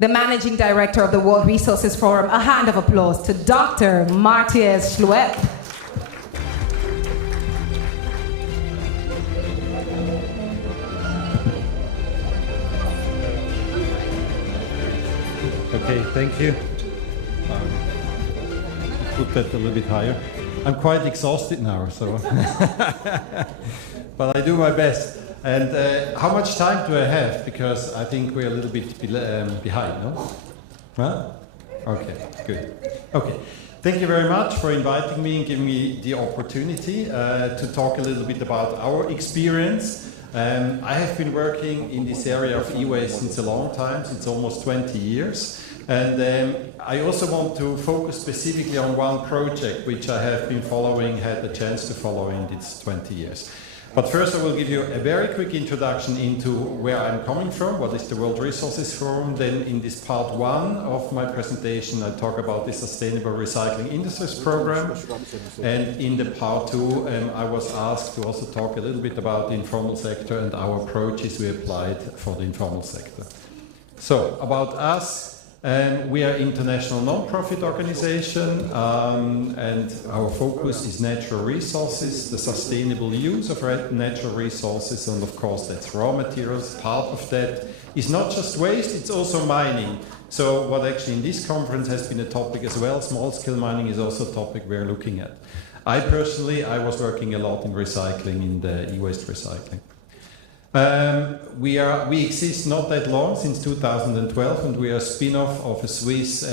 the Managing Director of the World Resources Forum. A hand of applause to Dr. Matthias Schluepp. Okay, thank you. Put that a little bit higher. I'm quite exhausted now, so but I do my best. And how much time do I have? Because I think we're a little bit behind, no? Huh? Okay, good. Okay, thank you very much for inviting me and giving me the opportunity to talk a little bit about our experience. I have been working in this area of e-waste since a long time, since almost 20 years. And I also want to focus specifically on one project which I have been following, had the chance to follow in these 20 years. But first I will give you a very quick introduction into where I'm coming from, what is the World Resources Forum. Then in this part one of my presentation I talk about the Sustainable Recycling Industries Program. And in the part two I was asked to also talk a little bit about the informal sector and our approaches we applied for the informal sector. So about us. We are an international non-profit organization and our focus is natural resources, the sustainable use of natural resources, and of course that's raw materials. Part of that is not just waste, it's also mining. So what actually in this conference has been a topic as well, small-scale mining is also a topic we're looking at. I was working a lot in recycling, in the e-waste recycling. We exist not that long, since 2012, and we are a spin-off of a Swiss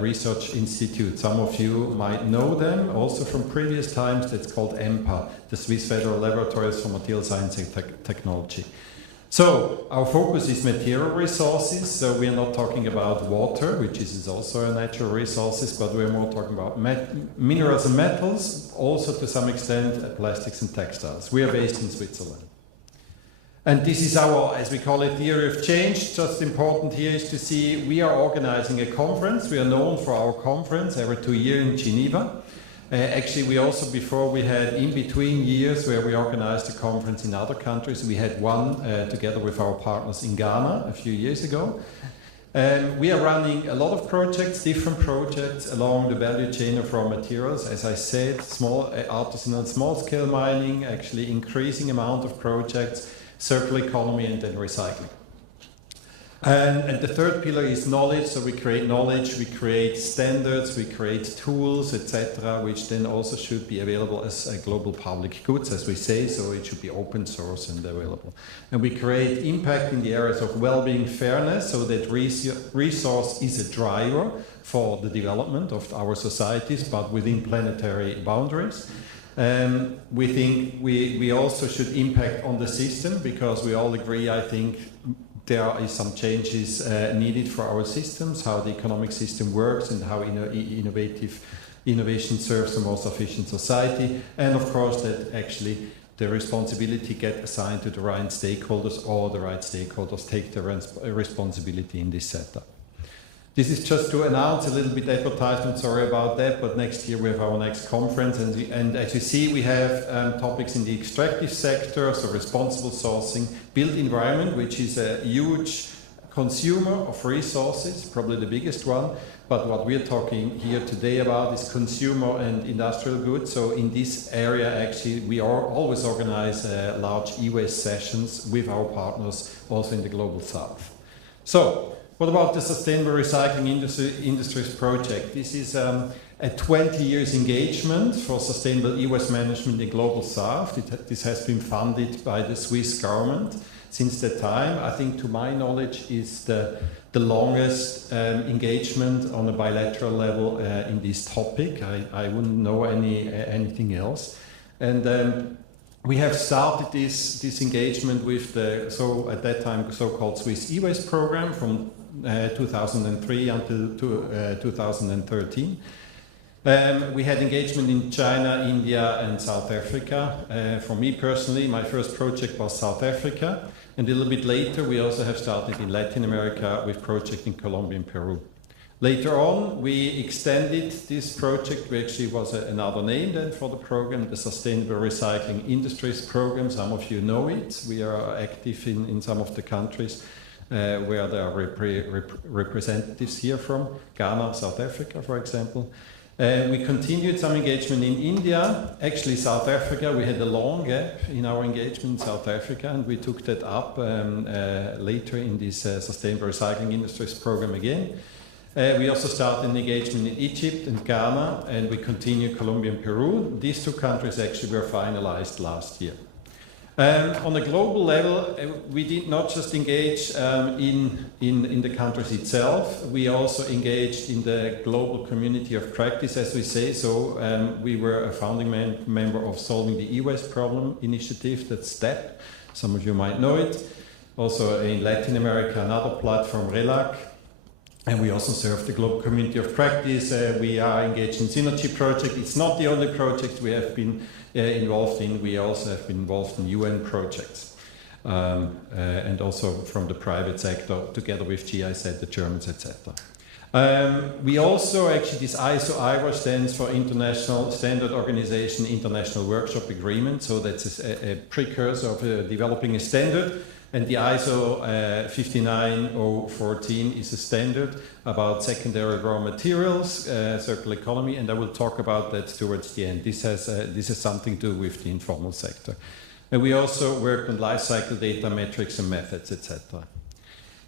research institute. Some of you might know them, also from previous times. That's called EMPA, the Swiss Federal Laboratories for Material Science and Technology. So our focus is material resources, so we are not talking about water, which is also a natural resources, but we're more talking about minerals and metals, also to some extent plastics and textiles. We are based in Switzerland. And this is our, as we call it, theory of change. Just important here is to see we are organizing a conference. We are known for our conference every 2 years in Geneva. Actually, we also, before we had in between years where we organized a conference in other countries, we had one together with our partners in Ghana a few years ago. We are running a lot of projects, different projects along the value chain of raw materials. As I said, small artisanal, small-scale mining, actually increasing amount of projects, circular economy, and then recycling. And the third pillar is knowledge. So we create knowledge, we create standards, we create tools, etc., which then also should be available as a global public goods, as we say. So it should be open source and available. And we create impact in the areas of well-being, fairness, so that resource is a driver for the development of our societies, but within planetary boundaries. We think we also should impact on the system, because we all agree, I think, there is some changes needed for our systems, how the economic system works and how innovation serves a more efficient society. And of course that actually the responsibility gets assigned to the right stakeholders, or the right stakeholders take the responsibility in this setup. This is just to announce a little bit advertisement, sorry about that, but next year we have our next conference, and as you see we have topics in the extractive sector, so responsible sourcing, built environment, which is a huge consumer of resources, probably the biggest one, but what we're talking here today about is consumer and industrial goods. So in this area actually we always organize large e-waste sessions with our partners also in the Global South. So what about the Sustainable Recycling Industries project? This is a 20 years engagement for sustainable e-waste management in Global South. This has been funded by the Swiss government since that time. I think, to my knowledge, is the longest engagement on a bilateral level in this topic. I wouldn't know anything else. And we have started this engagement with the, at that time, so-called Swiss e-waste program from 2003 until 2013. We had engagement in China, India, and South Africa. For me personally, my first project was South Africa, and a little bit later we also have started in Latin America with project in Colombia and Peru. Later on, we extended this project, which actually was another name then for the program, the Sustainable Recycling Industries Program. Some of you know it. We are active in some of the countries. where there are representatives here from Ghana, South Africa, for example. We continued some engagement in India. Actually, South Africa, we had a long gap in our engagement in South Africa, and we took that up later in this Sustainable Recycling Industries program again. We also started an engagement in Egypt and Ghana, and we continue Colombia and Peru. These two countries actually were finalized last year. On a global level, we did not just engage in the countries itself, we also engaged in the global community of practice, as we say. So we were a founding member of Solving the E-Waste Problem initiative, that's STEP. Some of you might know it. Also in Latin America, another platform, RELAC. And we also serve the global community of practice. We are engaged in Synergy project. It's not the only project we have been involved in. We also have been involved in UN projects. And also from the private sector, together with GIZ, the Germans, etc. We also, actually, this ISO-IRA stands for International Standard Organization International Workshop Agreement. So that's a precursor of developing a standard. And the ISO 59014 is a standard about secondary raw materials, circular economy, and I will talk about that towards the end. This has something to do with the informal sector. And we also work on life cycle data, metrics and methods, etc.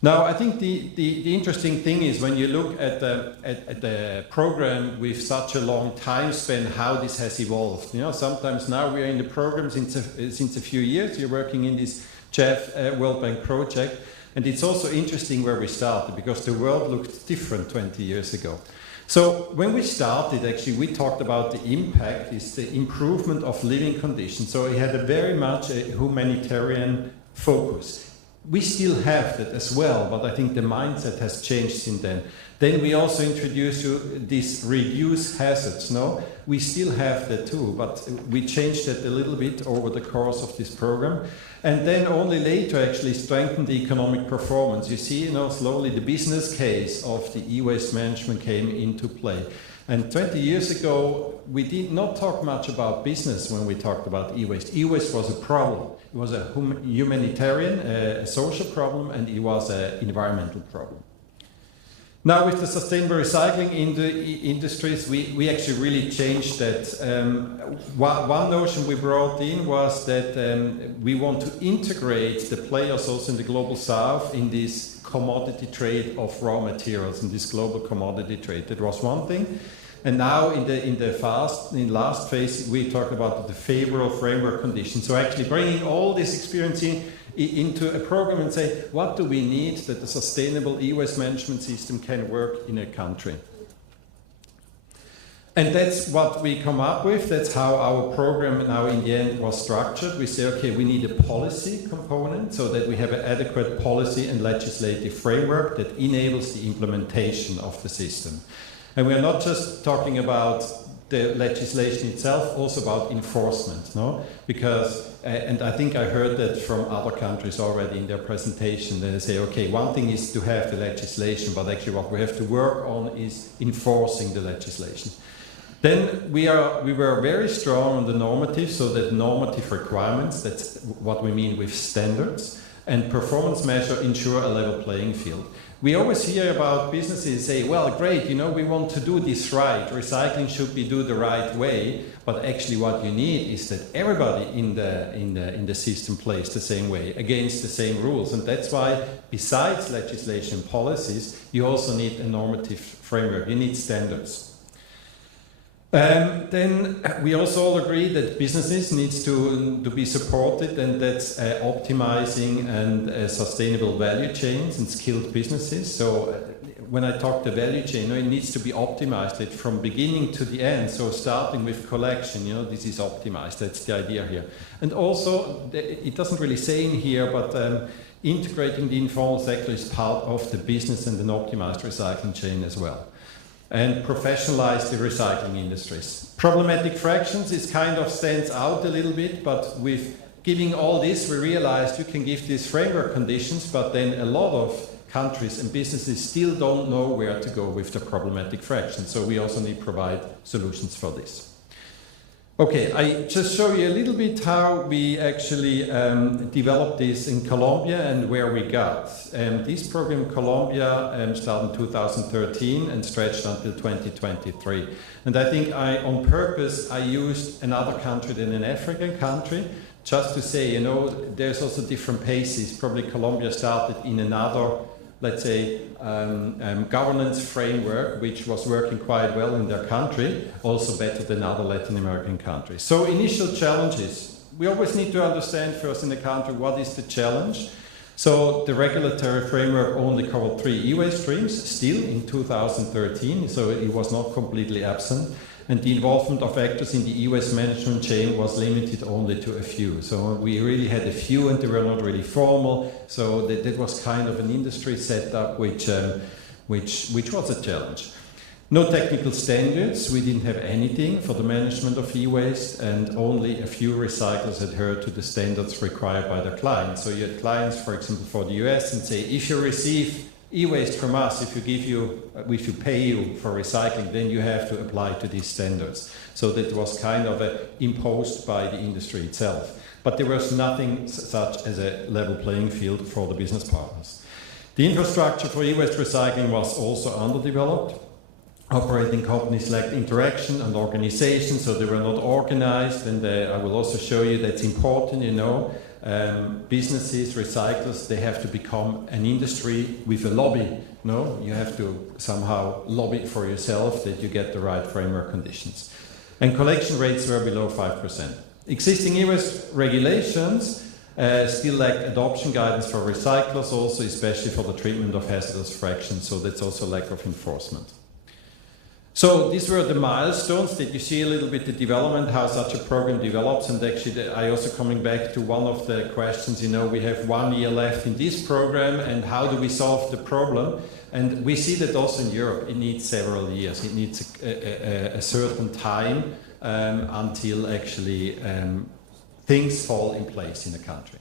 Now, I think the interesting thing is when you look at the program with such a long time span, how this has evolved. You know, sometimes now we are in the program since a few years. You're working in this GEF World Bank project, and it's also interesting where we started because the world looked different 20 years ago. So when we started, actually, we talked about the impact is the improvement of living conditions. So it had a very much a humanitarian focus. We still have that as well, but I think the mindset has changed since then. Then we also introduced this reduce hazards. No, we still have that too, but we changed that a little bit over the course of this program. And then only later actually strengthen the economic performance. You see, slowly the business case of the e-waste management came into play. And 20 years ago, we did not talk much about business when we talked about e-waste. E-waste was a problem. It was a humanitarian, a social problem, and it was an environmental problem. Now with the sustainable recycling industries, we actually really changed that. One notion we brought in was that we want to integrate the players also in the global south in this commodity trade of raw materials, in this global commodity trade. That was one thing. And now in the last phase, we talk about the favorable framework conditions. So actually bringing all this experience into a program and say, what do we need that the sustainable e-waste management system can work in a country? And that's what we come up with. That's how our program now in the end was structured. We say, okay, we need a policy component so that we have an adequate policy and legislative framework that enables the implementation of the system. And we are not just talking about the legislation itself, also about enforcement, no? Because, and I think I heard that from other countries already in their presentation, they say, okay, one thing is to have the legislation, but actually what we have to work on is enforcing the legislation. Then we were very strong on the normative, so that normative requirements, that's what we mean with standards, and performance measure ensure a level playing field. We always hear about businesses say, well, great, we want to do this right. Recycling should be do the right way. But actually what you need is that everybody in the system plays the same way, against the same rules. And that's why, besides legislation policies, you also need a normative framework. You need standards. Then we also all agree that businesses needs to be supported, and that's optimizing and sustainable value chains and skilled businesses. So when I talk the value chain, it needs to be optimized from beginning to the end. So starting with collection, this is optimized. That's the idea here. And also, it doesn't really say in here, but integrating the informal sector is part of the business and an optimized recycling chain as well. And professionalize the recycling industries. Problematic fractions is kind of stands out a little bit, but with giving all this, we realized you can give these framework conditions, but then a lot of countries and businesses still don't know where to go with the problematic fractions. So we also need to provide solutions for this. Okay, I just show you a little bit how we actually developed this in Colombia and where we got. This program in Colombia started in 2013 and stretched until 2023. And I think on purpose, I used another country than an African country, just to say, you know, there's also different paces. Probably Colombia started in another, let's say, governance framework, which was working quite well in their country, also better than other Latin American countries. So initial challenges. We always need to understand first in the country what is the challenge. So the regulatory framework only covered 3 e-waste streams, still in 2013, so it was not completely absent. And the involvement of actors in the e-waste management chain was limited only to a few. So we really had a few and they were not really formal. So that was kind of an industry setup which was a challenge. No technical standards. We didn't have anything for the management of e-waste and only a few recyclers adhered to the standards required by their clients. So you had clients, for example, for the US and say, if you receive e-waste from us, if you pay you for recycling, then you have to apply to these standards. So that was kind of imposed by the industry itself. But there was nothing such as a level playing field for the business partners. The infrastructure for e-waste recycling was also underdeveloped. Operating companies lacked interaction and organization, so they were not organized. And I will also show you that's important, you know. Businesses, recyclers, they have to become an industry with a lobby. No, you have to somehow lobby for yourself that you get the right framework conditions. And collection rates were below 5%. Existing e-waste regulations still lack adoption guidance for recyclers, also especially for the treatment of hazardous fractions. So that's also lack of enforcement. So these were the milestones that you see a little bit the development, how such a program develops. And actually, I also coming back to one of the questions, you know, we have 1 year left in this program and how do we solve the problem? And we see that also in Europe, it needs several years. It needs a certain time until actually things fall in place in the country.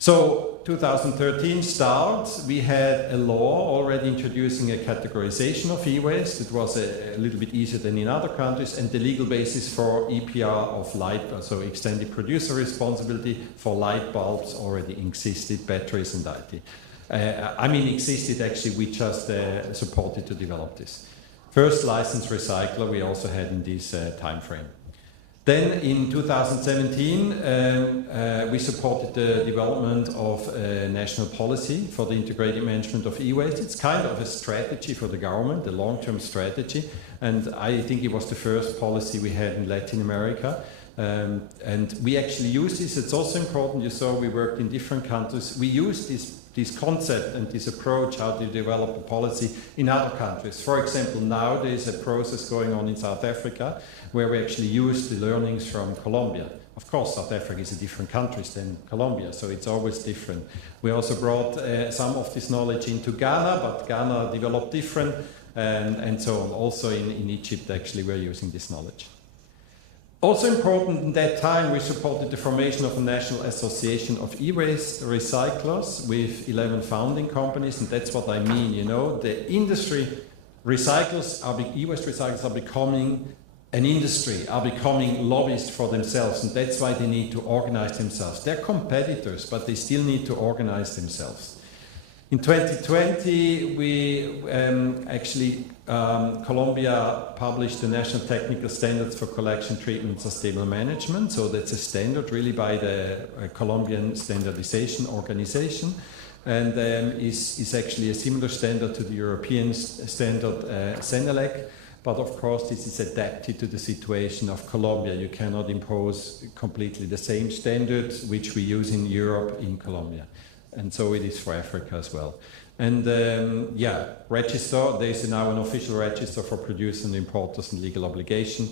So 2013 starts, we had a law already introducing a categorization of e-waste. It was a little bit easier than in other countries, and the legal basis for EPR of light, so extended producer responsibility for light bulbs already existed, batteries and IT. Existed actually, we just supported to develop this. First licensed recycler we also had in this time frame. Then in 2017, we supported the development of a national policy for the integrated management of e-waste. It's kind of a strategy for the government, a long-term strategy, and I think it was the first policy we had in Latin America. And we actually use this. It's also important, you saw we worked in different countries. We use this concept and this approach how to develop a policy in other countries. For example, now there is a process going on in South Africa where we actually use the learnings from Colombia. Of course, South Africa is a different country than Colombia, so it's always different. We also brought some of this knowledge into Ghana, but Ghana developed different, and so on. Also in Egypt, actually, we're using this knowledge. Also important in that time, we supported the formation of a national association of e-waste recyclers with 11 founding companies, and that's what I mean, you know, the industry e-waste recyclers are becoming an industry, are becoming lobbyists for themselves, and that's why they need to organize themselves. They're competitors, but they still need to organize themselves. In 2020, we Colombia published the National Technical Standards for Collection, Treatment, and Sustainable Management. So that's a standard really by the Colombian Standardization Organization, and is actually a similar standard to the European standard Senelec. But of course, this is adapted to the situation of Colombia. You cannot impose completely the same standards which we use in Europe in Colombia. And so it is for Africa as well. And register, there is now an official register for producers and importers and legal obligation.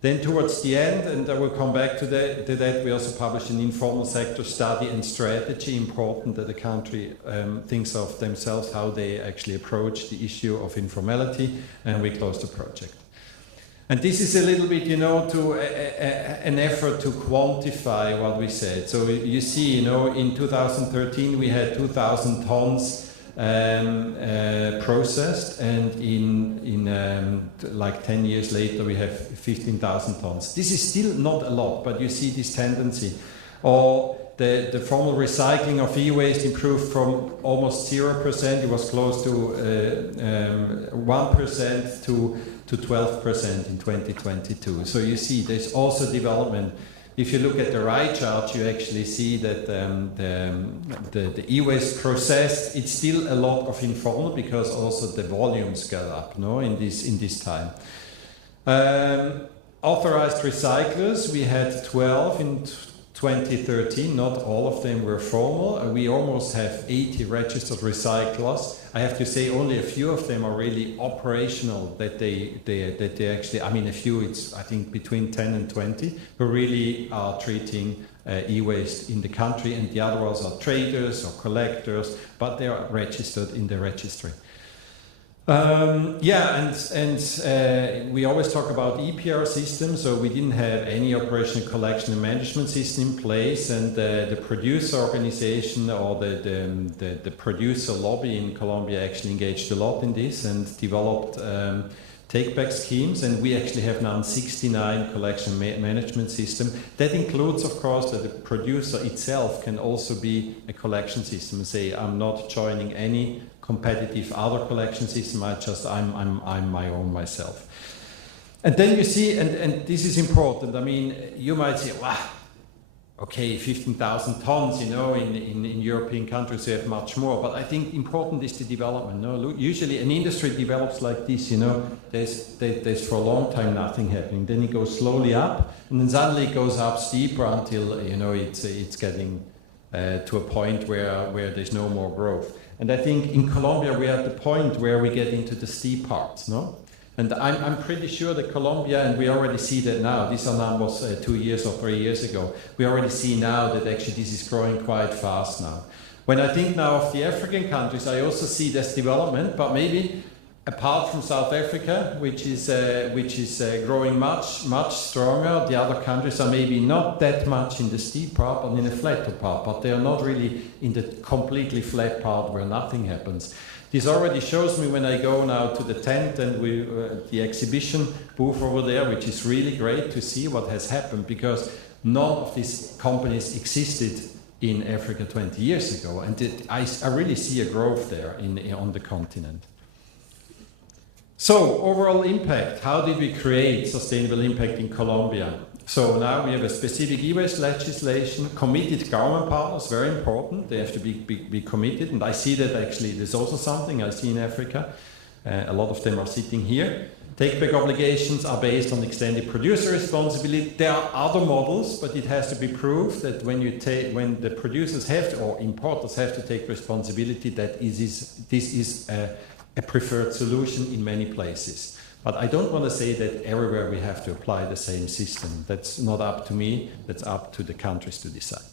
Then towards the end, and I will come back to that, we also published an informal sector study and strategy, important that the country thinks of themselves, how they actually approach the issue of informality, and we closed the project. And this is a little bit, you know, an effort to quantify what we said. So you see, you know, in 2013 we had 2,000 tons processed, and in like 10 years later we have 15,000 tons. This is still not a lot, but you see this tendency. Or the formal recycling of e-waste improved from almost 0%, it was close to 1% to 12% in 2022. So you see there's also development. If you look at the right chart, you actually see that the e-waste processed, it's still a lot of informal because also the volumes go up, no, in this time. Authorized recyclers, we had 12 in 2013, not all of them were formal. We almost have 80 registered recyclers. I have to say only a few of them are really operational, that they actually, I mean a few, it's I think between 10 and 20, who really are treating e-waste in the country, and the other ones are traders or collectors, but they are registered in the registry. We always talk about EPR systems, so we didn't have any operational collection and management system in place, and the producer organization or the producer lobby in Colombia actually engaged a lot in this and developed take-back schemes, and we actually have now 69 collection management system. That includes, of course, that the producer itself can also be a collection system and say, I'm not joining any competitive other collection system, I'm my own myself. And then you see, and this is important, I mean, you might say, wow, okay, 15,000 tons, you know, in European countries you have much more, but I think important is the development. No? Usually an industry develops like this, you know, there's for a long time nothing happening, then it goes slowly up, and then suddenly it goes up steeper until, you know, it's getting to a point where there's no more growth. And I think in Colombia we are at the point where we get into the steep parts, no? And I'm pretty sure that Colombia, and we already see that now, these are numbers 2 years or 3 years ago, we already see now that actually this is growing quite fast now. When I think now of the African countries, I also see this development, but maybe apart from South Africa, which is growing much stronger, the other countries are maybe not that much in the steep part, but in a flatter part, but they are not really in the completely flat part where nothing happens. This already shows me when I go now to the tent and the exhibition booth over there, which is really great to see what has happened, because none of these companies existed in Africa 20 years ago, and I really see a growth there on the continent. So, overall impact, how did we create sustainable impact in Colombia? So now we have a specific e-waste legislation, committed government partners, very important, they have to be committed, and I see that actually there's also something I see in Africa, a lot of them are sitting here. Take-back obligations are based on extended producer responsibility. There are other models, but it has to be proved that when the producers have to, or importers have to take responsibility, that this is a preferred solution in many places. But I don't want to say that everywhere we have to apply the same system. That's not up to me, that's up to the countries to decide.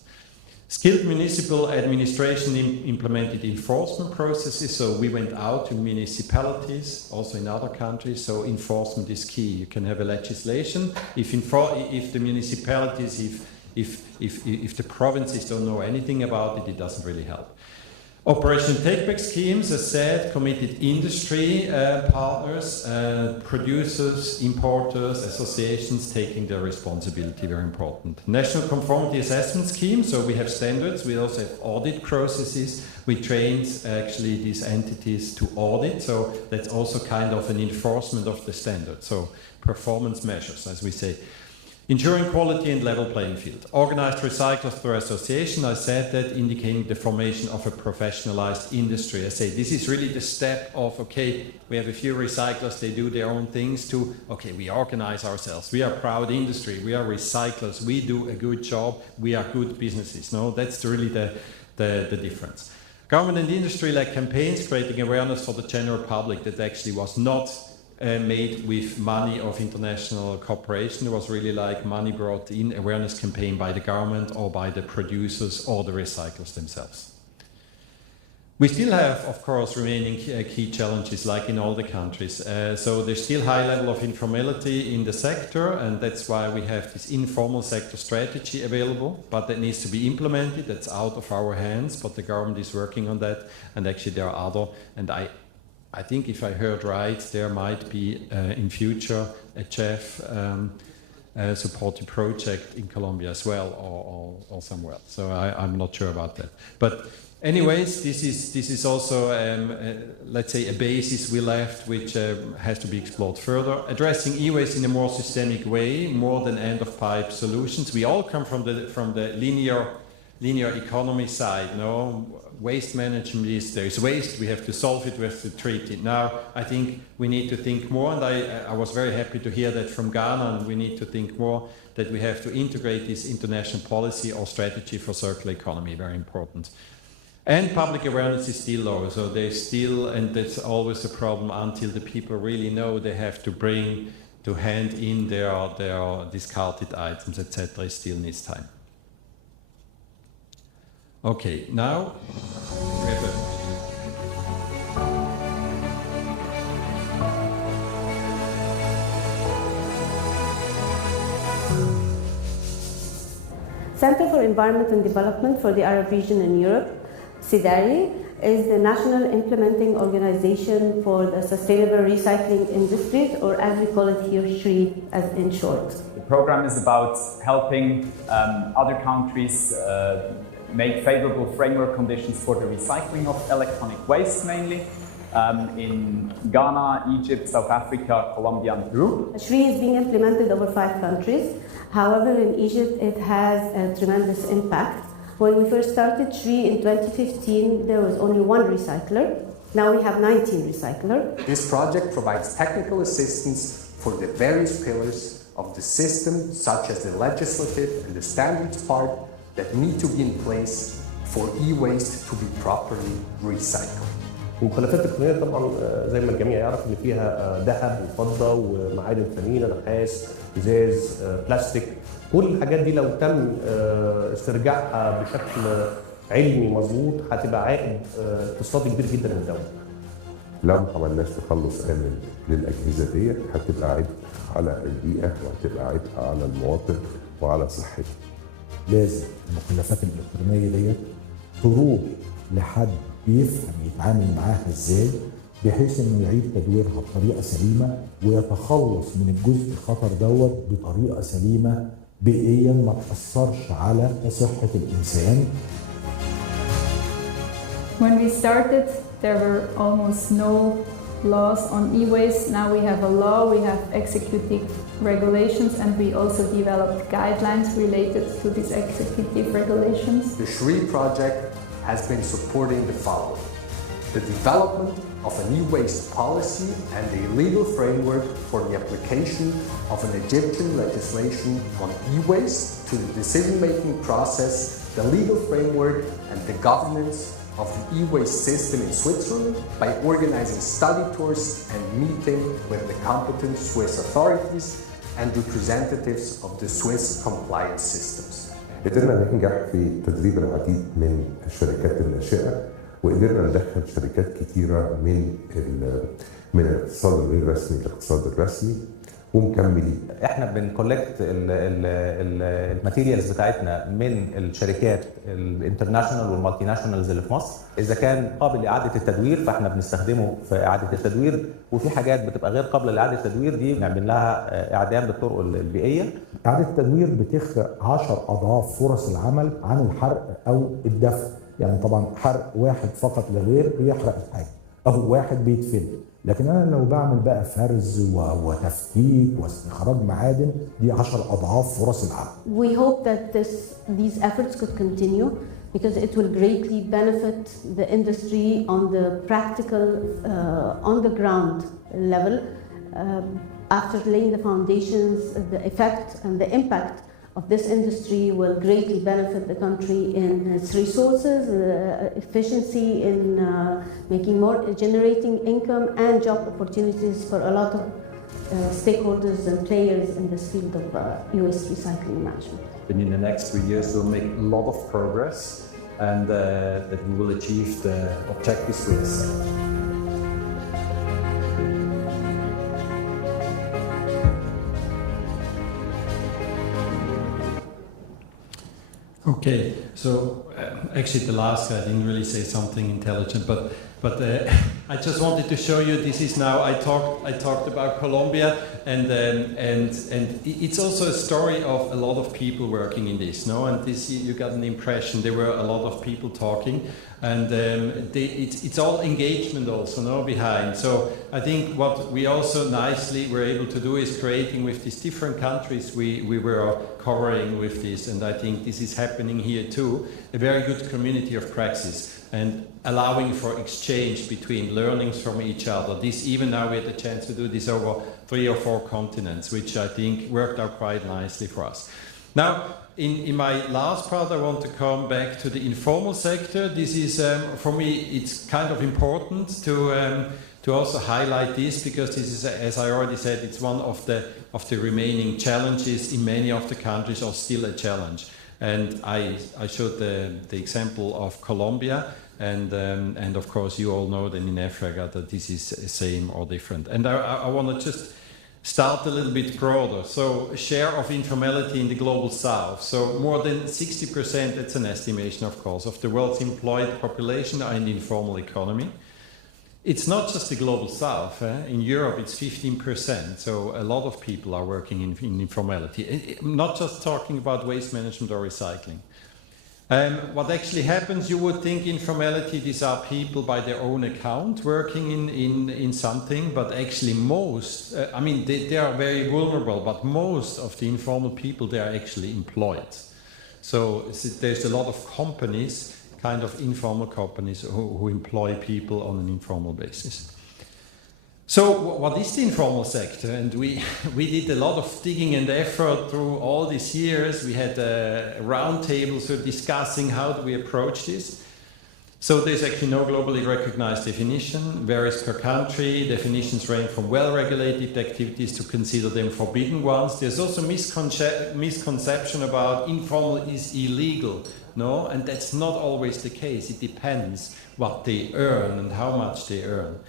Skilled municipal administration implemented enforcement processes, so we went out to municipalities, also in other countries, so enforcement is key. You can have a legislation, if the municipalities, if the provinces don't know anything about it, it doesn't really help. Operation take-back schemes, as said, committed industry partners, producers, importers, associations taking their responsibility, very important. National conformity assessment scheme, so we have standards, we also have audit processes. We trained actually these entities to audit, so that's also kind of an enforcement of the standard, so performance measures, as we say. Ensuring quality and level playing field. Organized recyclers through association, I said that, indicating the formation of a professionalized industry. I say this is really the step of, okay, we have a few recyclers, they do their own things, to, okay, we organize ourselves. We are a proud industry, we are recyclers, we do a good job, we are good businesses. No, that's really the difference. Government and industry led campaigns creating awareness for the general public that actually was not made with money of international cooperation. It was really like money brought in, awareness campaign by the government or by the producers or the recyclers themselves. We still have, of course, remaining key challenges like in all the countries. So there's still high level of informality in the sector, and that's why we have this informal sector strategy available, but that needs to be implemented. That's out of our hands, but the government is working on that, and actually there are other, and I think if I heard right, there might be in future a CHEF supported project in Colombia as well, or somewhere else. So I'm not sure about that. But anyways, this is also, let's say, a basis we left which has to be explored further. Addressing e-waste in a more systemic way, more than end-of-pipe solutions. We all come from the linear economy side. No, waste management is there is waste. We have to solve it. We have to treat it. Now, I think we need to think more, and I was very happy to hear that from Ghana. And we need to think more that we have to integrate this international policy or strategy for circular economy. Very important. And public awareness is still low, so there's still, and that's always a problem until the people really know they have to bring, to hand in their discarded items, etc. It still needs time. Okay, now we have Center for Environment and Development for the Arab Region in Europe, CIDARI, is the national implementing organization for the sustainable recycling industries, or as we call it here, SRI, as in short. The program is about helping other countries make favorable framework conditions for the recycling of electronic waste, mainly in Ghana, Egypt, South Africa, Colombia, and Peru. SRI is being implemented over 5 countries. However, in Egypt, it has a tremendous impact. When we first started SRI in 2015, there was only 1 recycler. Now we have 19 recyclers. This project provides technical assistance for the various pillars of the system, such as the legislative and the standards part, that need to be in place for e-waste to be properly recycled. المخلفات الإلكترونية طبعا زي ما الجميع يعرف ان فيها ذهب وفضة ومعادن ثمينة، نحاس، ازاز، بلاستيك. كل الحاجات دي لو تم استرجاعها بشكل علمي مظبوط هتبقى عائد اقتصادي كبير جدا للدولة. لو ما عملناش تخلص آمن للأجهزة دي هتبقى عبء على البيئة وهتبقى عبء على المواطن وعلى صحته. لازم المخلفات الإلكترونية دي تروح لحد بيفهم يتعامل معاها ازاي، بحيث انه يعيد تدويرها بطريقه سليمه ويتخلص من الجزء الخطر دوت بطريقه سليمه بيئيا ما تاثرش على صحه الانسان. When we started, there were almost no laws on e-waste. Now we have a law, we have executive regulations, and we also developed guidelines related to these executive regulations. The SRI project has been supporting the following: the development of an e-waste policy and a legal framework for the application of an Egyptian legislation on e-waste to the decision-making process, the legal framework and the governance of the e-waste system in Switzerland by organizing study tours and meeting with the competent Swiss authorities and representatives of the Swiss compliance systems. قدرنا ننجح في تدريب العديد من الشركات الناشئة، وقدرنا ندخل شركات كتيرة من الاقتصاد الغير رسمي للاقتصاد الرسمي ومكملين. احنا بنكولكت الماتيريالز بتاعتنا من الشركات الانترناشونال والمالتي ناشونالز اللي في مصر. اذا كان قابل لاعاده التدوير فاحنا بنستخدمه في اعاده التدوير، وفي حاجات بتبقى غير قابله لاعاده التدوير دي بنعمل لها اعدام بالطرق البيئيه. اعاده التدوير بتخلق 10 أضعاف فرص العمل عن الحرق او الدفن. يعني طبعا حرق واحد فقط لا غير بيحرق الحاجه او واحد بيدفن، لكن انا لو بعمل بقى فرز وتفكيك واستخراج معادن دي 10 أضعاف فرص العمل. We hope that these efforts could continue because it will greatly benefit the industry on the practical, on the ground level. After laying the foundations, the effect and the impact of this industry will greatly benefit the country in its resources, efficiency in generating income and job opportunities for a lot of stakeholders and players in this field of e-waste recycling management. And in the next 3 years we'll make a lot of progress and that we will achieve the objectives we have set. Okay, so actually the last guy didn't really say something intelligent, but I just wanted to show you. This is now I talked about Colombia, and it's also a story of a lot of people working in this, no? And this you got an impression there were a lot of people talking, and it's all engagement also, no, behind. So I think what we also nicely were able to do is creating with these different countries we were covering with this, and I think this is happening here too, a very good community of praxis and allowing for exchange between learnings from each other. This, even now we had the chance to do this over 3 or 4 continents, which I think worked out quite nicely for us. Now, in my last part, I want to come back to the informal sector. This is, for me, it's kind of important to also highlight this, because this is, as I already said, it's one of the remaining challenges in many of the countries, or still a challenge. And I showed the example of Colombia, and of course you all know that in Africa that this is the same or different. And I want to just start a little bit broader. So share of informality in the global south. So more than 60%, that's an estimation of course, of the world's employed population are in the informal economy. It's not just the global south. In Europe, it's 15%. So a lot of people are working in informality. I'm not just talking about waste management or recycling. What actually happens, you would think informality, these are people by their own account working in something, but actually most, I mean, they are very vulnerable, but most of the informal people, they are actually employed. So there's a lot of companies, kind of informal companies who employ people on an informal basis. So what is the informal sector? And we did a lot of digging and effort through all these years. We had roundtables discussing how do we approach this. So there's actually no globally recognized definition, varies per country. Definitions range from well-regulated activities to consider them forbidden ones. There's also misconception about informal is illegal. No, and that's not always the case. It depends what they earn and how much they earn.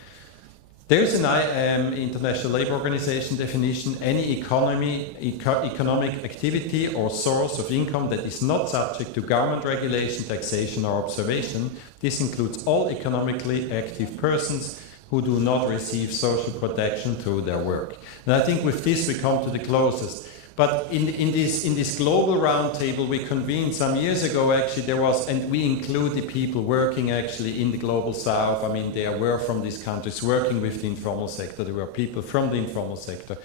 There's an International Labour Organization definition: any economic activity or source of income that is not subject to government regulation, taxation or observation. This includes all economically active persons who do not receive social protection through their work. And I think with this we come to the closest. But in this global roundtable we convened some years ago, actually there was, and we included people working actually in the global south. I mean, they were from these countries working with the informal sector. There were people from the informal sector.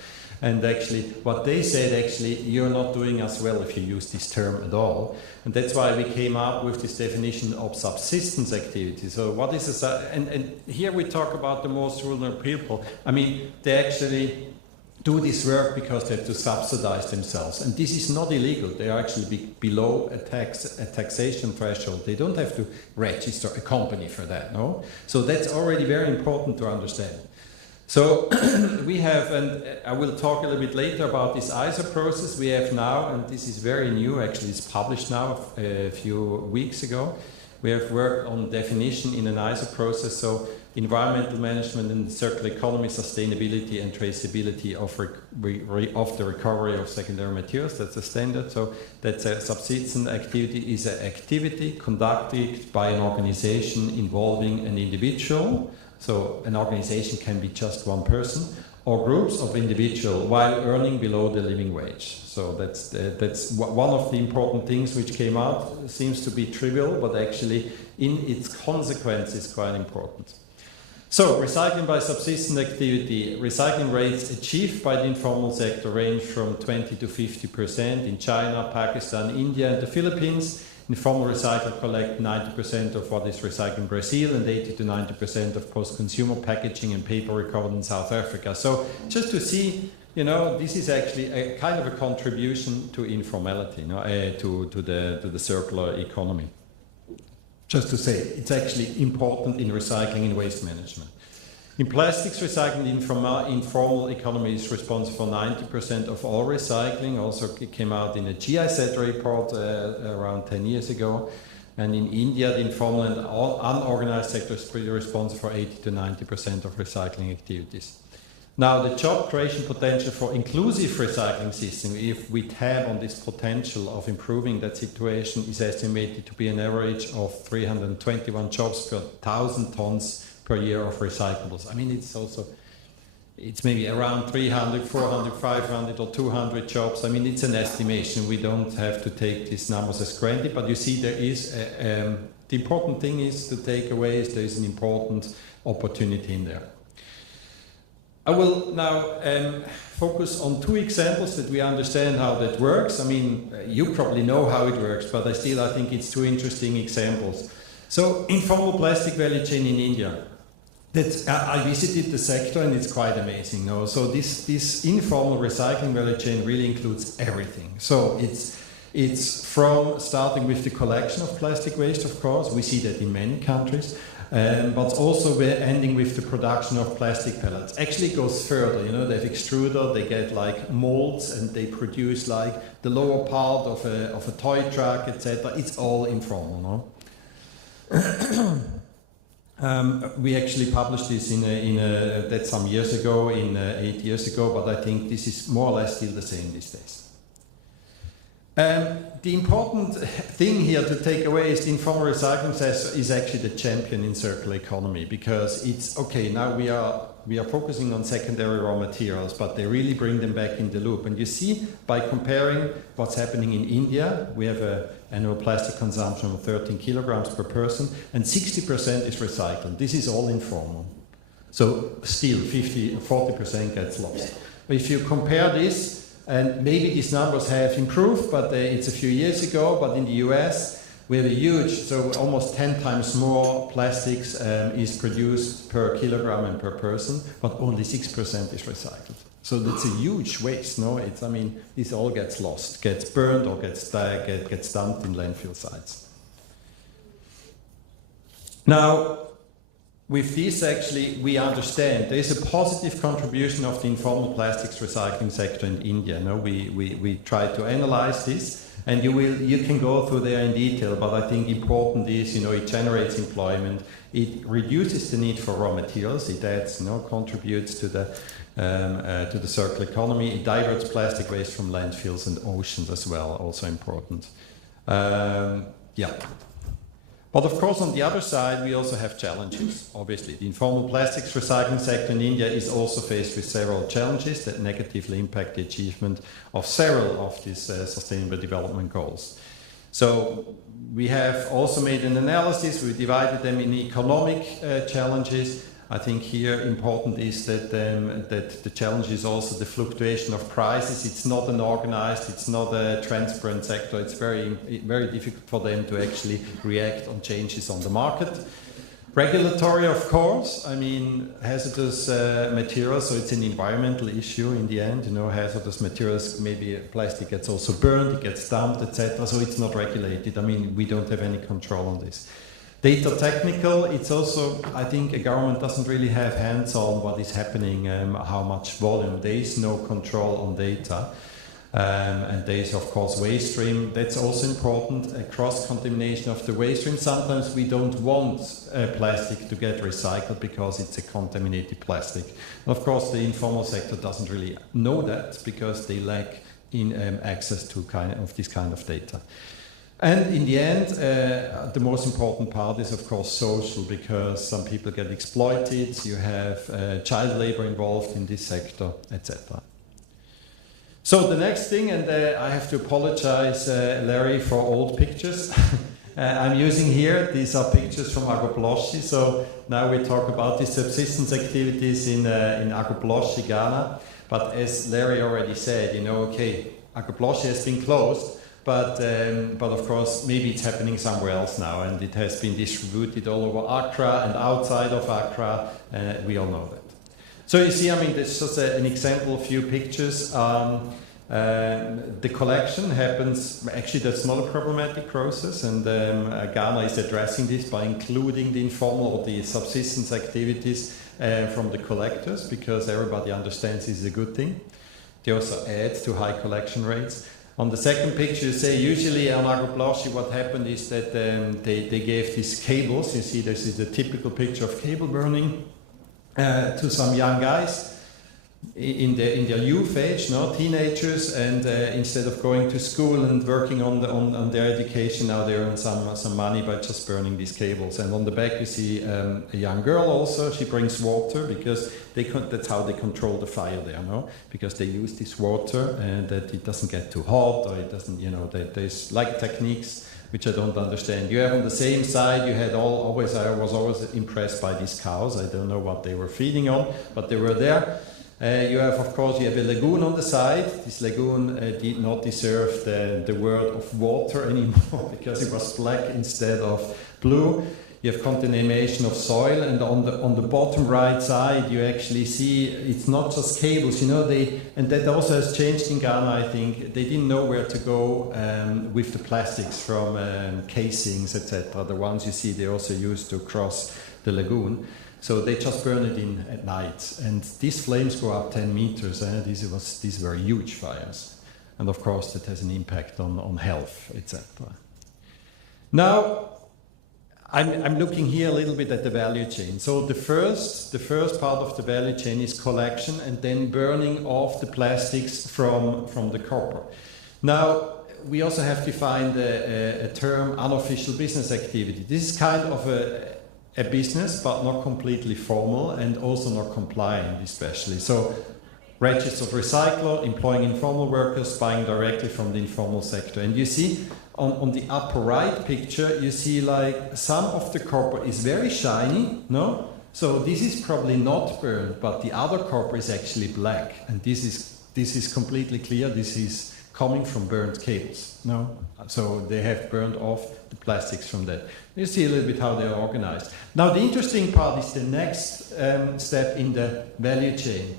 And actually what they said, actually, you're not doing as well if you use this term at all. And that's why we came up with this definition of subsistence activity. So what is and here we talk about the most vulnerable people. I mean, they actually do this work because they have to subsidize themselves. And this is not illegal. They are actually below a taxation threshold. They don't have to register a company for that, no? So that's already very important to understand. So we have, and I will talk a little bit later about this ISO process we have now, and this is very new, actually it's published now a few weeks ago. We have worked on definition in an ISO process, so environmental management and circular economy, sustainability and traceability of the recovery of secondary materials. That's a standard. So that's a subsistence activity, is an activity conducted by an organization involving an individual. So an organization can be just one person or groups of individuals while earning below the living wage. So that's one of the important things which came out. It seems to be trivial, but actually in its consequences quite important. So, recycling by subsistence activity. Recycling rates achieved by the informal sector range from 20 to 50% in China, Pakistan, India and the Philippines. Informal recyclers collect 90% of what is recycled in Brazil and 80 to 90% of post-consumer packaging and paper recovered in South Africa. So, just to see, you know, this is actually a kind of a contribution to informality, to the circular economy. Just to say, it's actually important in recycling and waste management. In plastics recycling, the informal economy is responsible for 90% of all recycling. Also, it came out in a GIZ report around 10 years ago. And in India, the informal and unorganized sector is pretty responsible for 80 to 90% of recycling activities. Now, the job creation potential for inclusive recycling system, if we tap on this potential of improving that situation, is estimated to be an average of 321 jobs per 1,000 tons per year of recyclables. I mean, it's maybe around 300, 400, 500 or 200 jobs. I mean, it's an estimation. We don't have to take these numbers as granted, but you see there is, the important thing is to take away is there is an important opportunity in there. I will now focus on two examples that we understand how that works. I mean, you probably know how it works, but I think it's two interesting examples. So, informal plastic value chain in India. I visited the sector and it's quite amazing. No? So this informal recycling value chain really includes everything. So it's from starting with the collection of plastic waste, of course. We see that in many countries. But also we're ending with the production of plastic pellets. Actually it goes further, you know, they have extruder, they get like molds and they produce like the lower part of a toy truck, etc. It's all informal, no? We actually published this that's some years ago, 8 years ago, but I think this is more or less still the same these days. The important thing here to take away is the informal recycling sector is actually the champion in circular economy, because it's okay, now we are focusing on secondary raw materials, but they really bring them back in the loop. And you see, by comparing what's happening in India, we have an annual plastic consumption of 13 kilograms per person, and 60% is recycled. This is all informal. So still 40% gets lost. But if you compare this, and maybe these numbers have improved, but it's a few years ago, but in the US, we have a huge, so almost 10 times more plastics is produced per kilogram and per person, but only 6% is recycled. So that's a huge waste, no? I mean, this all gets lost, gets burned or gets dumped in landfill sites. Now, with this, actually, we understand there is a positive contribution of the informal plastics recycling sector in India. No? We try to analyze this, and you can go through there in detail, but I think important is, you know, it generates employment, it reduces the need for raw materials, it adds, you know, contributes to the circular economy, it diverts plastic waste from landfills and oceans as well, also important. Yeah. But of course, on the other side, we also have challenges. Obviously, the informal plastics recycling sector in India is also faced with several challenges that negatively impact the achievement of several of these sustainable development goals. So we have also made an analysis. We divided them in economic challenges. I think here important is that the challenge is also the fluctuation of prices. It's not an organized, it's not a transparent sector. It's very, very difficult for them to actually react on changes on the market. Regulatory, of course, I mean, hazardous materials, so it's an environmental issue in the end, you know, hazardous materials, maybe plastic gets also burned, it gets dumped, etc. So it's not regulated. I mean, we don't have any control on this. Data technical, it's also, I think a government doesn't really have hands on what is happening, how much volume. There is no control on data. And there is, of course, waste stream. That's also important, a cross-contamination of the waste stream. Sometimes we don't want plastic to get recycled because it's a contaminated plastic. Of course, the informal sector doesn't really know that because they lack access to this kind of data. And in the end, the most important part is, of course, social, because some people get exploited, you have child labor involved in this sector, etc. So the next thing, and I have to apologize, Larry, for old pictures. I'm using here, these are pictures from Agbogbloshie. So now we talk about the subsistence activities in Agbogbloshie, Ghana. But as Larry already said, you know, okay, Agbogbloshie has been closed, but of course, maybe it's happening somewhere else now, and it has been distributed all over Accra and outside of Accra, we all know that. So you see, I mean, this is just an example, a few pictures. The collection happens, actually that's not a problematic process, and Ghana is addressing this by including the informal or the subsistence activities from the collectors, because everybody understands this is a good thing. They also add to high collection rates. On the second picture, you say usually on Agroplossy what happened is that they gave these cables. You see, this is a typical picture of cable burning to some young guys in their youth age, teenagers, and instead of going to school and working on their education, now they earn some money by just burning these cables. And on the back you see a young girl also. She brings water because that's how they control the fire there, because they use this water and that it doesn't get too hot, or it doesn't, there's like techniques which I don't understand. You have on the same side, you had I was always impressed by these cows. I don't know what they were feeding on, but they were there. You have a lagoon on the side. This lagoon did not deserve the word of water anymore because it was black instead of blue. You have contamination of soil, and on the bottom right side you actually see it's not just cables. And that also has changed in Ghana. I think they didn't know where to go with the plastics from casings, etc. The ones you see they also used to cross the lagoon. So they just burn it in at night, and these flames go up 10 meters. These were huge fires, and of course that has an impact on health, etc. Now, I'm looking here a little bit at the value chain. So the first part of the value chain is collection and then burning off the plastics from the copper. Now, we also have defined a term, unofficial business activity. This is kind of a business, but not completely formal and also not compliant, especially. So, registered recycler, employing informal workers, buying directly from the informal sector. And you see, on the upper right picture, you see like some of the copper is very shiny, So this is probably not burned, but the other copper is actually black. And this is completely clear. This is coming from burnt cables, So they have burned off the plastics from that. You see a little bit how they are organized. Now the interesting part is the next step in the value chain,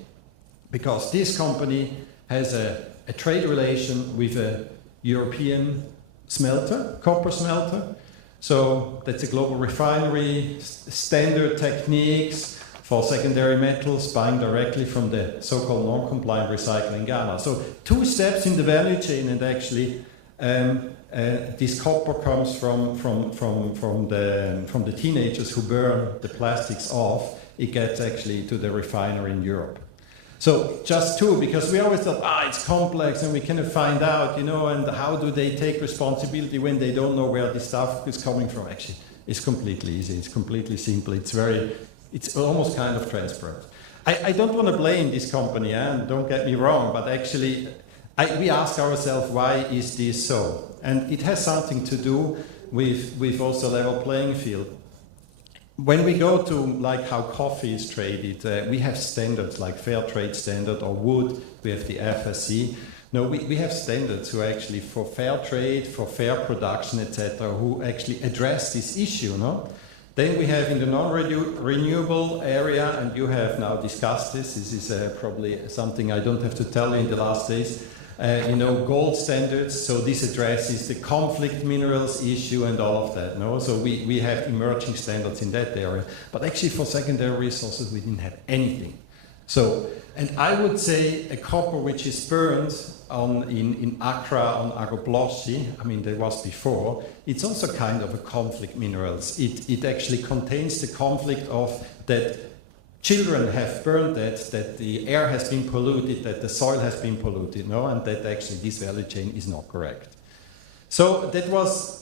because this company has a trade relation with a European smelter, copper smelter. So that's a global refinery, standard techniques for secondary metals, buying directly from the so-called non-compliant recycling in Ghana. So 2 steps in the value chain, and actually this copper comes from the teenagers who burn the plastics off. It gets actually to the refinery in Europe. So just 2, because we always thought, it's complex and we cannot find out, and how do they take responsibility when they don't know where this stuff is coming from? Actually, it's completely easy. It's completely simple. It's almost kind of transparent. I don't want to blame this company, and don't get me wrong, but actually we ask ourselves, why is this so? And it has something to do with also level playing field. When we go to like how coffee is traded, we have standards like fair trade standard or wood, we have the FSC. No, we have standards who actually for fair trade, for fair production, etc., who actually address this issue, Then we have in the non-renewable area, and you have now discussed this is probably something I don't have to tell you in the last days, gold standards, so this addresses the conflict minerals issue and all of that, So we have emerging standards in that area, but actually for secondary resources we didn't have anything. So, and I would say a copper which is burned in Accra on Agroplossy, there was before, it's also kind of a conflict minerals. It actually contains the conflict of that children have burned that the air has been polluted, that the soil has been polluted, and that actually this value chain is not correct. So that was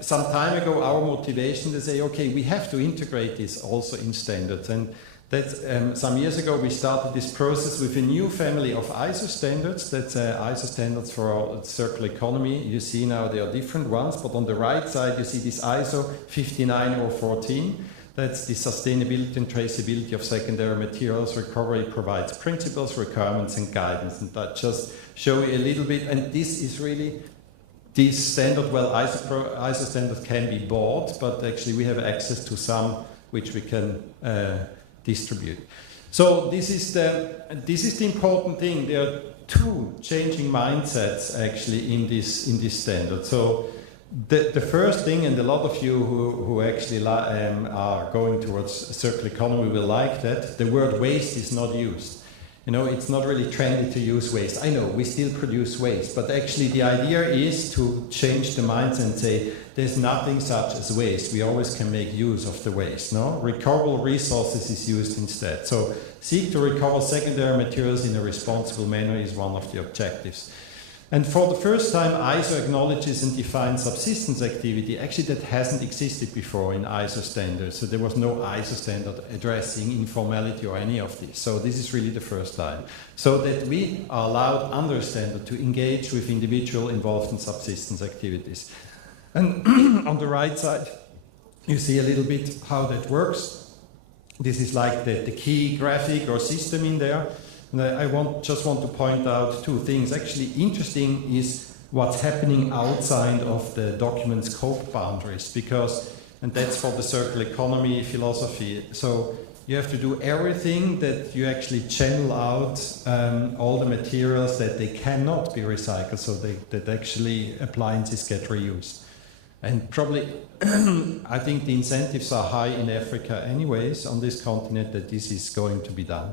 some time ago our motivation to say, okay, we have to integrate this also in standards. And that some years ago we started this process with a new family of ISO standards. That's ISO standards for circular economy. You see now there are different ones, but on the right side you see this ISO 59014. That's the sustainability and traceability of secondary materials. Recovery provides principles, requirements, and guidance. And that just show you a little bit. And this is really this standard. ISO standard can be bought, but actually we have access to some which we can distribute. So this is the important thing. There are 2 changing mindsets actually in this standard. So the first thing, and a lot of you who actually are going towards circular economy will like that, the word waste is not used. You know, it's not really trendy to use waste. I know, we still produce waste, but actually the idea is to change the mindset and say, there's nothing such as waste. We always can make use of the waste, no? Recoverable resources is used instead. So seek to recover secondary materials in a responsible manner is one of the objectives. And for the first time, ISO acknowledges and defines subsistence activity. Actually, that hasn't existed before in ISO standards. So there was no ISO standard addressing informality or any of this. So this is really the first time. So that we are allowed under standard to engage with individual involved in subsistence activities. And on the right side, you see a little bit how that works. This is like the key graphic or system in there. And I just want to point out two things. Actually, interesting is what's happening outside of the document scope boundaries, because, and that's for the circular economy philosophy. So you have to do everything that you actually channel out all the materials that they cannot be recycled, so that actually appliances get reused. And probably, I think the incentives are high in Africa anyways, on this continent, that this is going to be done.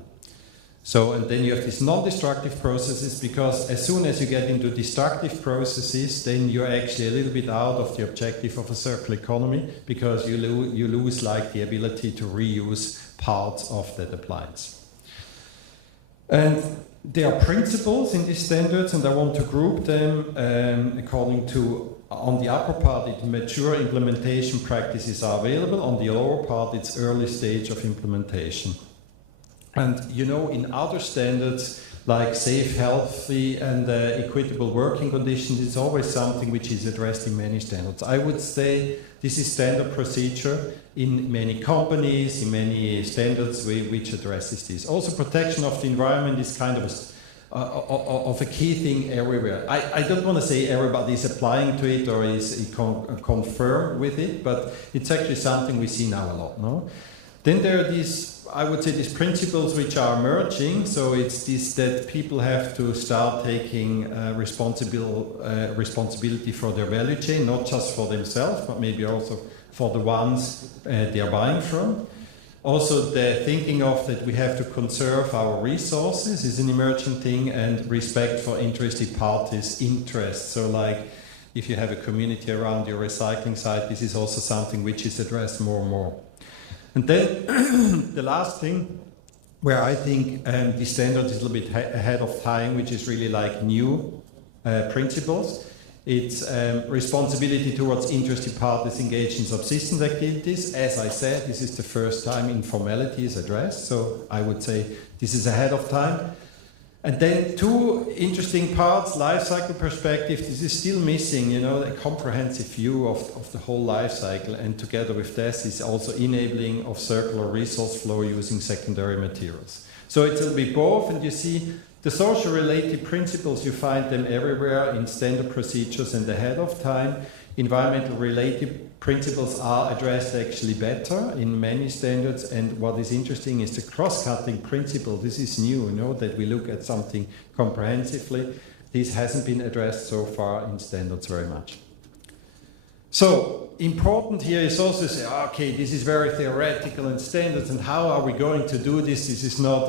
So, and then you have these non-destructive processes, because as soon as you get into destructive processes, then you're actually a little bit out of the objective of a circular economy, because you lose like the ability to reuse parts of that appliance. And there are principles in these standards, and I want to group them according to, on the upper part, it's mature implementation practices are available. On the lower part, it's early stage of implementation. And you know, in other standards like safe, healthy, and equitable working conditions, it's always something which is addressed in many standards. I would say this is standard procedure in many companies, in many standards which addresses this. Also, protection of the environment is kind of a key thing everywhere. I don't want to say everybody is applying to it or is confirmed with it, but it's actually something we see now a lot, no? Then there are these, I would say, these principles which are emerging. So it's this that people have to start taking responsibility for their value chain, not just for themselves, but maybe also for the ones they are buying from. Also, the thinking of that we have to conserve our resources is an emerging thing, and respect for interested parties' interests. So like, if you have a community around your recycling site, this is also something which is addressed more and more. And then the last thing, where I think the standard is a little bit ahead of time, which is really like new principles. It's responsibility towards interested parties engaged in subsistence activities. As I said, this is the first time informality is addressed, so I would say this is ahead of time. And then two interesting parts, life cycle perspective. This is still missing, you know, a comprehensive view of the whole life cycle, and together with this is also enabling of circular resource flow using secondary materials. So it will be both, and you see the social related principles, you find them everywhere in standard procedures and ahead of time. Environmental related principles are addressed actually better in many standards, and what is interesting is the cross-cutting principle. This is new, you know, that we look at something comprehensively. This hasn't been addressed so far in standards very much. So important here is also to say, okay, this is very theoretical and standards, and how are we going to do this? This is not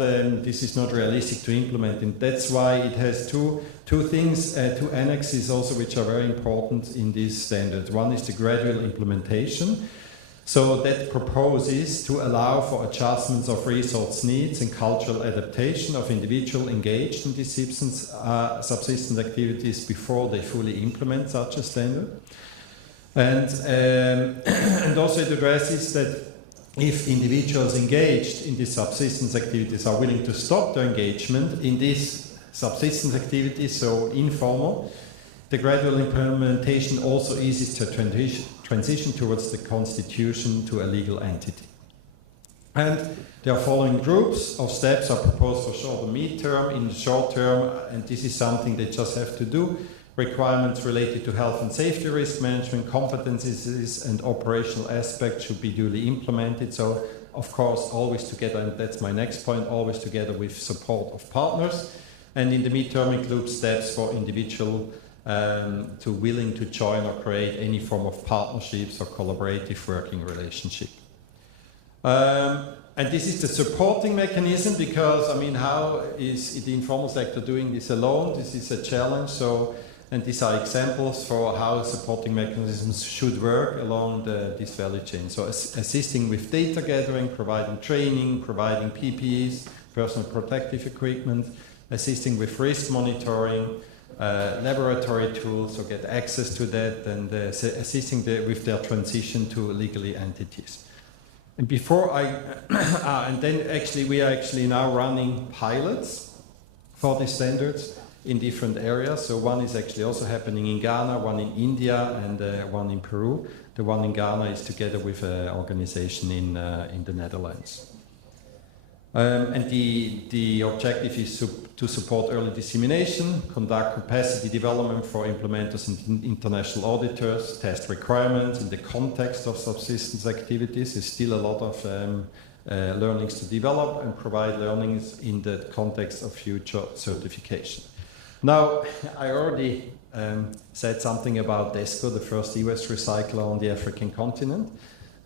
realistic to implement, and that's why it has two things, two annexes also, which are very important in these standards. One is the gradual implementation. So that proposes to allow for adjustments of resource needs and cultural adaptation of individuals engaged in these subsistence activities before they fully implement such a standard. And also it addresses that if individuals engaged in these subsistence activities are willing to stop their engagement in these subsistence activities, so informal, the gradual implementation also eases the transition towards the constitution to a legal entity. And there are following groups of steps are proposed for short and mid-term. In the short term, and this is something they just have to do, requirements related to health and safety, risk management, competencies and operational aspects should be duly implemented. So, of course, always together, and that's my next point, always together with support of partners. And in the midterm includes steps for individual to willing to join or create any form of partnerships or collaborative working relationship. And this is the supporting mechanism because, I mean, how is the informal sector doing this alone? This is a challenge. So, and these are examples for how supporting mechanisms should work along this value chain. So assisting with data gathering, providing training, providing PPEs, personal protective equipment, assisting with risk monitoring, laboratory tools, so get access to that, and assisting with their transition to legally entities. And before and then actually we are actually now running pilots for these standards in different areas. So one is actually also happening in Ghana, one in India, and one in Peru. The one in Ghana is together with an organization in the Netherlands. And the objective is to support early dissemination, conduct capacity development for implementers and international auditors, test requirements in the context of subsistence activities. There's still a lot of learnings to develop, and provide learnings in the context of future certification. Now, I already said something about DESCO, the first e-waste recycler on the African continent,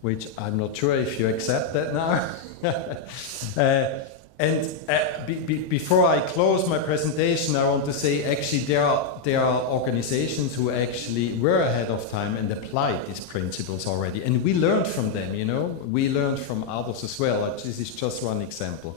which I'm not sure if you accept that now. Before I close my presentation, I want to say actually there are organizations who actually were ahead of time and applied these principles already. And we learned from them, you know. We learned from others as well. This is just one example.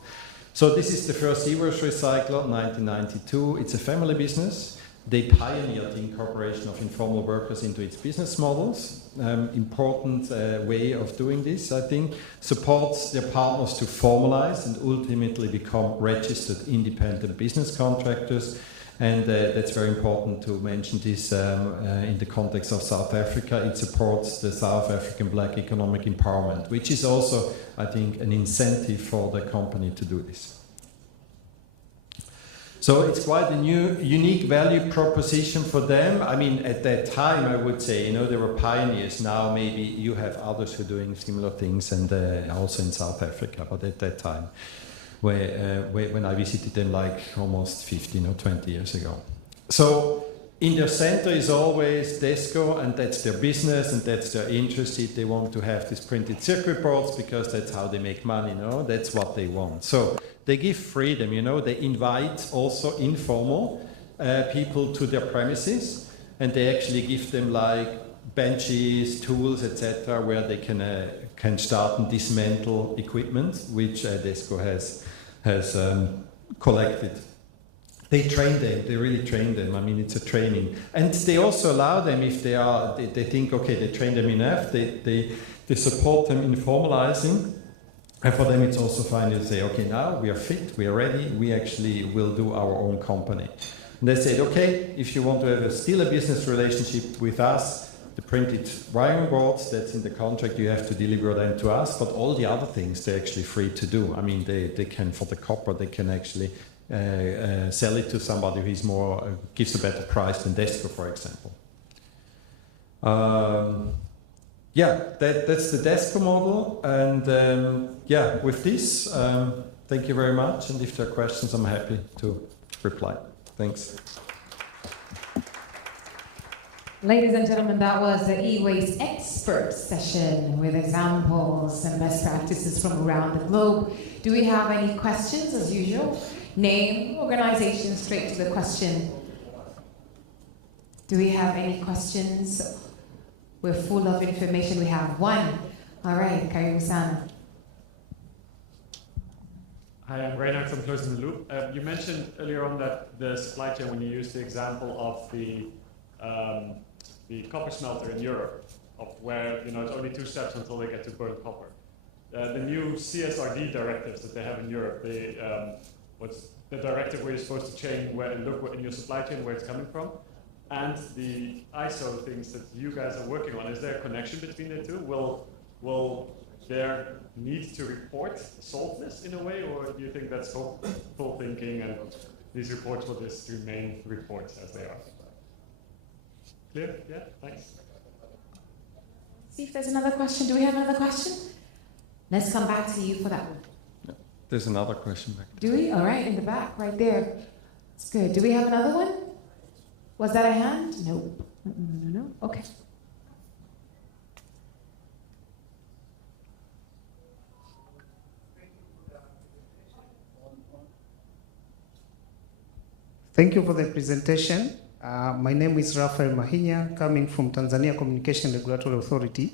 So this is the first e-waste recycler, 1992. It's a family business. They pioneered the incorporation of informal workers into its business models. Important way of doing this, I think. Supports their partners to formalize and ultimately become registered independent business contractors. And that's very important to mention this in the context of South Africa. It supports the South African black economic empowerment, which is also, I think, an incentive for the company to do this. So it's quite a new, unique value proposition for them. I mean, at that time, I would say, you know, they were pioneers. Now maybe you have others who are doing similar things, and also in South Africa. But at that time, when I visited them, like almost 15 or 20 years ago. So in their center is always DESCO, and that's their business, and that's their interest. They want to have these printed circuit boards because that's how they make money, you know? That's what they want. So they give freedom, you know. They invite also informal people to their premises, and they actually give them like benches, tools, etc., where they can start and dismantle equipment, which DESCO has collected. They train them. They really train them. I mean, it's a training, and they also allow them if they think okay, they train them enough. They support them in formalizing. And for them, it's also fine to say, okay, now we are fit, we are ready, we actually will do our own company. And they said, okay, if you want to have still a business relationship with us, the printed wiring boards, that's in the contract, you have to deliver them to us, but all the other things, they're actually free to do. I mean, they can, for the copper, they can actually sell it to somebody who is more, gives a better price than DESCO, for example. Yeah, that's the DESCO model, and yeah, with this, thank you very much, and if there are questions, I'm happy to reply. Thanks. Ladies and gentlemen, that was the e-waste expert session with examples and best practices from around the globe. Do we have any questions, as usual? Name, organization, straight to the question. Do we have any questions? We're full of information. We have one. All right, Karibu Sana. Hi, I'm Reinhard from Closing the Loop. You mentioned earlier on that the supply chain, when you used the example of the copper smelter in Europe, of where it's only 2 steps until they get to burn copper. The new CSRD directives that they have in Europe, what's the directive where you're supposed to look in your supply chain where it's coming from, and the ISO things that you guys are working on. Is there a connection between the two? Will their need to report solve this in a way, or do you think that's full thinking and these reports will just remain reports as they are? Clear? Yeah, thanks. See if there's another question. Do we have another question? Let's come back to you for that one. There's another question back there. Do we? All right, in the back, right there. It's good. Do we have another one? Was that a hand? No. No. Okay. Thank you for the presentation. My name is Rafael Mahinya, coming from Tanzania Communication Regulatory Authority.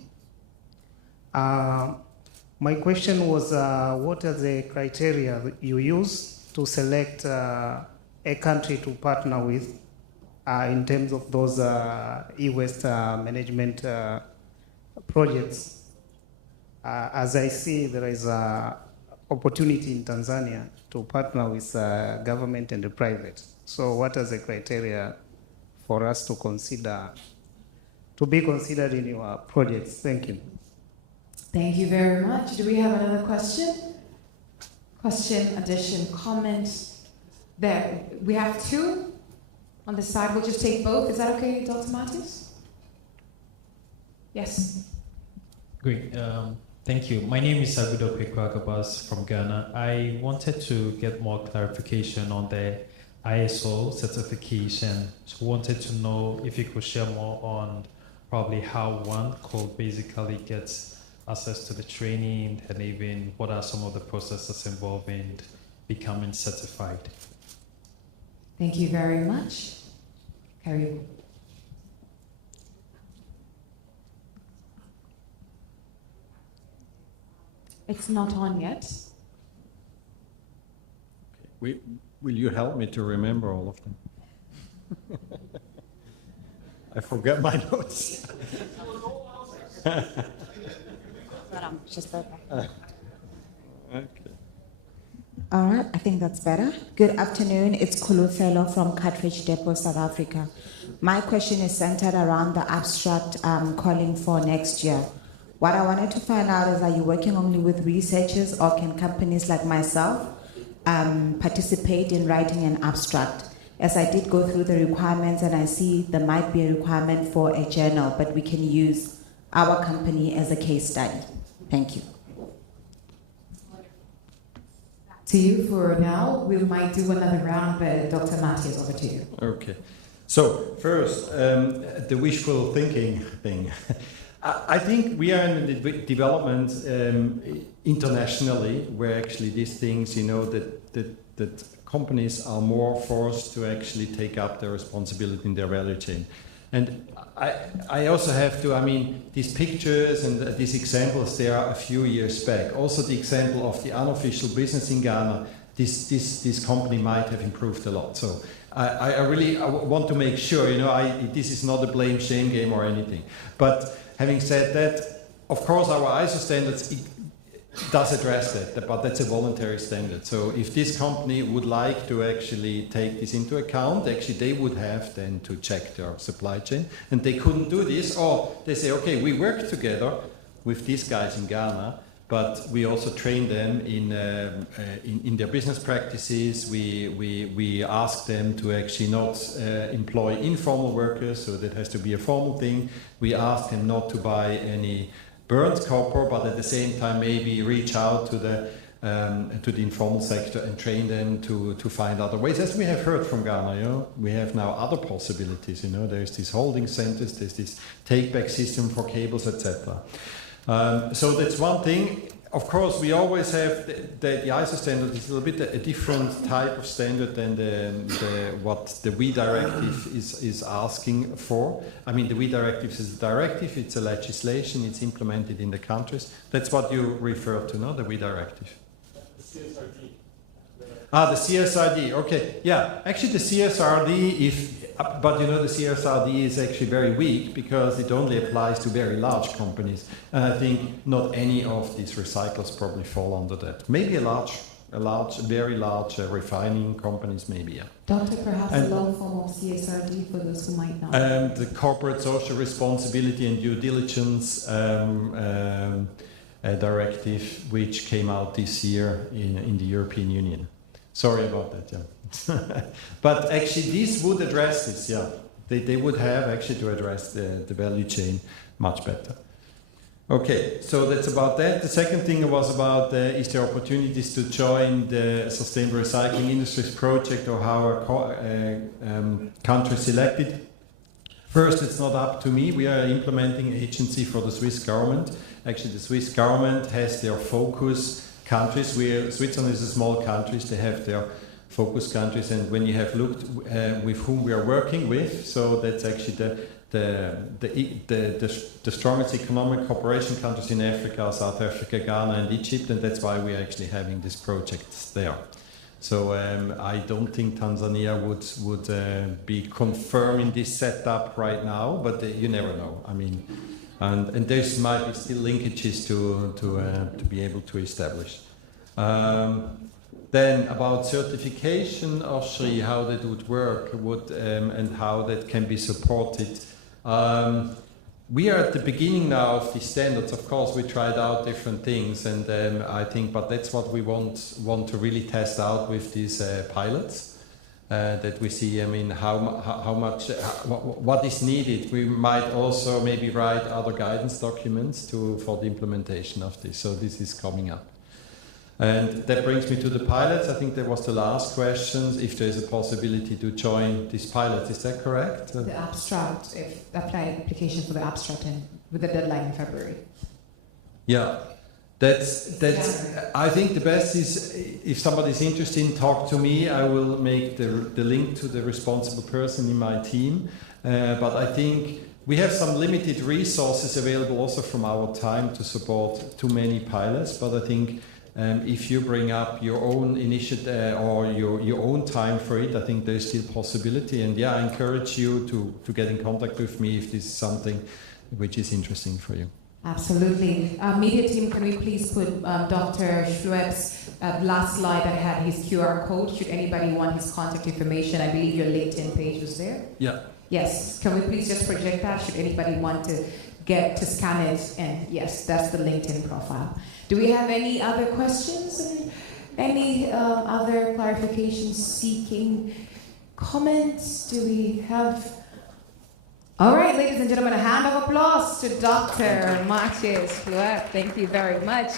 My question was, what are the criteria that you use to select a country to partner with in terms of those e-waste management projects? As I see, there is an opportunity in Tanzania to partner with government and the private. So what are the criteria for us to consider, to be considered in your projects? Thank you. Thank you very much. Do we have another question? Question, addition, comment? There, we have two on the side. We'll just take both. Is that okay, Dr. Matthews? Yes. Great. Thank you. My name is Agudo Pekwagabas from Ghana. I wanted to get more clarification on the ISO certification. So wanted to know if you could share more on probably how one could basically get access to the training, and even what are some of the processes involved in becoming certified. Thank you very much. Carry on. It's not on yet. Will you help me to remember all of them? I forget my notes. Okay. All right, I think that's better. Good afternoon, it's Kulufelo from Cartridge Depot, South Africa. My question is centered around the abstract calling for next year. What I wanted to find out is, are you working only with researchers, or can companies like myself participate in writing an abstract? As I did go through the requirements, and I see there might be a requirement for a journal, but we can use our company as a case study. Thank you. To you for now. We might do another round, but Dr. Matthews, over to you. Okay. So first, the wishful thinking thing. I think we are in the development internationally, where actually these things, you know, that companies are more forced to actually take up their responsibility in their value chain. And I also have to, I mean, these pictures and these examples, they are a few years back. Also the example of the unofficial business in Ghana, this company might have improved a lot. So I really want to make sure, you know, this is not a blame shame game or anything. But having said that, of course our ISO standards does address that, but that's a voluntary standard. So if this company would like to actually take this into account, actually they would have then to check their supply chain, and they couldn't do this, or they say, okay, we work together with these guys in Ghana, but we also train them in their business practices. We ask them to actually not employ informal workers, so that has to be a formal thing. We ask them not to buy any burnt copper, but at the same time maybe reach out to the informal sector and train them to find other ways. As we have heard from Ghana, you know, we have now other possibilities. You know, there's these holding centers, there's this take-back system for cables, etc. So that's one thing. Of course, we always have the ISO standard is a little bit a different type of standard than what the WE directive is asking for. I mean, the WE directive is a directive, it's a legislation, it's implemented in the countries. That's what you refer to, no? The WE directive. The CSRD. The CSRD, okay. Yeah, actually the CSRD, but you know, the CSRD is actually very weak because it only applies to very large companies. And I think not any of these recyclers probably fall under that. Maybe very large refining companies, maybe, yeah. Doctor, perhaps a long form of CSRD for those who might not. The Corporate Social Responsibility and Due Diligence directive, which came out this year in the European Union. Sorry about that, yeah. But actually this would address this, yeah. They would have actually to address the value chain much better. Okay, so that's about that. The second thing was about is there opportunities to join the Sustainable Recycling Industries project, or how are countries selected? First, it's not up to me. We are an implementing agency for the Swiss government. Actually, the Swiss government has their focus countries. Switzerland is a small country. They have their focus countries. And when you have looked with whom we are working with, so that's actually the strongest economic cooperation countries in Africa, South Africa, Ghana, and Egypt, and that's why we are actually having these projects there. So I don't think Tanzania would be confirming this setup right now, but you never know. I mean, and there might be still linkages to be able to establish. Then about certification of Shri, how that would work, and how that can be supported. We are at the beginning now of the standards. Of course, we tried out different things, and I think, but that's what we want to really test out with these pilots. That we see. I mean, how much, what is needed. We might also maybe write other guidance documents for the implementation of this. So this is coming up. And that brings me to the pilots. I think that was the last question, if there is a possibility to join these pilots. Is that correct? The abstract, if apply application for the abstract with the deadline in February. Yeah, that's. I think the best is, if somebody's interested, talk to me. I will make the link to the responsible person in my team. But I think we have some limited resources available also from our time to support too many pilots. But I think if you bring up your own initiative or your own time for it, I think there's still possibility. And yeah, I encourage you to get in contact with me if this is something which is interesting for you. Absolutely. Media team, can we please put Dr. Schlueb's last slide that had his QR code? Should anybody want his contact information? I believe your LinkedIn page was there. Yeah. Yes. Can we please just project that? Should anybody want to get to scan it? And yes, that's the LinkedIn profile. Do we have any other questions? Any other clarifications seeking comments? Do we have? All right, ladies and gentlemen, a hand of applause to Dr. Matthias Schlueb. Thank you very much.